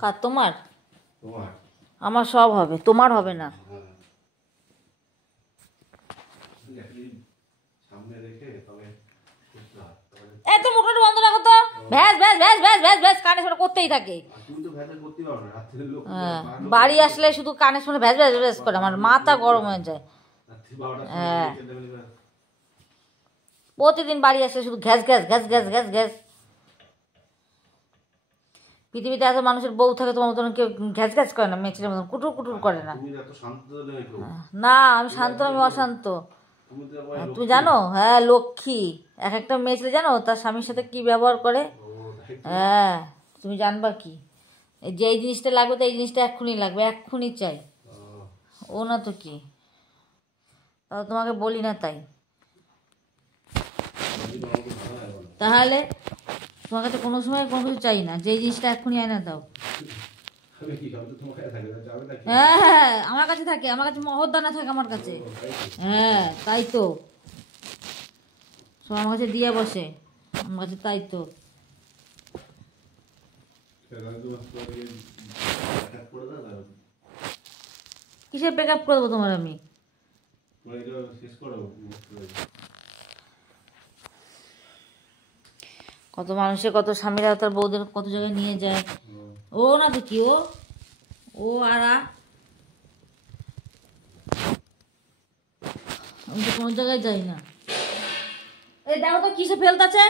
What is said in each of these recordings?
কার? তোমার? আমার সব হবে, তোমার হবে না। এত মোটরটা বন্ধ রাখো তো। ভ্যাস ভ্যাস ভ্যাস ভ্যাস ভ্যাস ভ্যাস কানে শুনে করতেই থাকে। বাড়ি আসলে শুধু কানে শুনে ভ্যাস ভ্যাস ভ্যাস করে আমার মাথা গরম হয়ে যায়। হ্যাঁ, প্রতিদিন বাড়ি আসলে শুধু ঘ্যাস ঘ্যাস ঘ্যাস ঘ্যাস ঘ্যাস ঘ্যাস। পৃথিবীতে এত মানুষের বউ থাকে, তোমার মতন কেউ ঘ্যাস ঘ্যাস করে না, মেয়েছেলের মতন কুটুর কুটুর করে না। না, আমি শান্ত, আমি অশান্ত। তুমি জানো? হ্যাঁ, লক্ষ্মী। এক একটা মেয়ে ছেলে জানো তার স্বামীর সাথে কি ব্যবহার করে? হ্যাঁ, তুমি জানবা কি? যে এই জিনিসটা লাগবে তো এই জিনিসটা এক্ষুনি লাগবে, এক্ষুনি চাই। ও না তো কি, তাও তোমাকে বলি না তাই। তাহলে তোমার কাছে কোনো সময় কোনো কিছু চাই না, যে জিনিসটা এক্ষুনি আয় না দাও। হ্যাঁ হ্যাঁ, আমার কাছে থাকে, আমার কাছে মহৎদানা থাকে আমার কাছে। হ্যাঁ, তাই তো সব আমার কাছে দিয়ে বসে, আমার কাছে তাই তো। কিসের ব্রেক আপ করে দেবো তোমার আমি? কত মানুষের, কত স্বামীরা তার বউদের কত জায়গায় নিয়ে যায়। ও না তো কি, ও আর আমি তো কোনো জায়গায় যাই না। এই দেখো তো কিসে ফেলতেছে।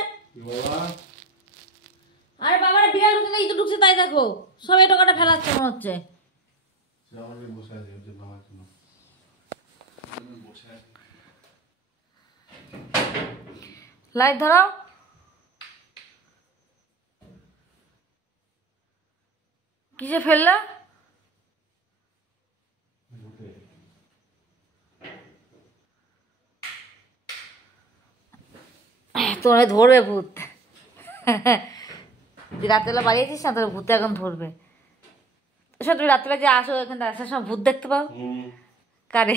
আরে বাবারা, বিড়াল ঢুকে ইঁদুর ঢুকছে, তাই দেখো সব এই টোকাটা ফেলাচ্ছে মনে হচ্ছে। লাইট ধরাও। কিসে ফেললা? তোরা ধরবে ভূত। রাত্রেবেলা বাড়িয়েছিস না, তোর ভূত এখন ধরবে। এসব তুমি রাত্রেবেলা যে আসো এখানে আসার সময় ভূত দেখতে পাও? কারে?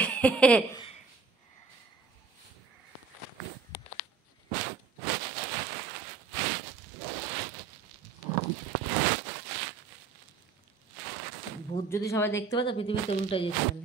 ভূত যদি সবাই দেখতে পায় তো পৃথিবীতে উল্টে যেতে পারে।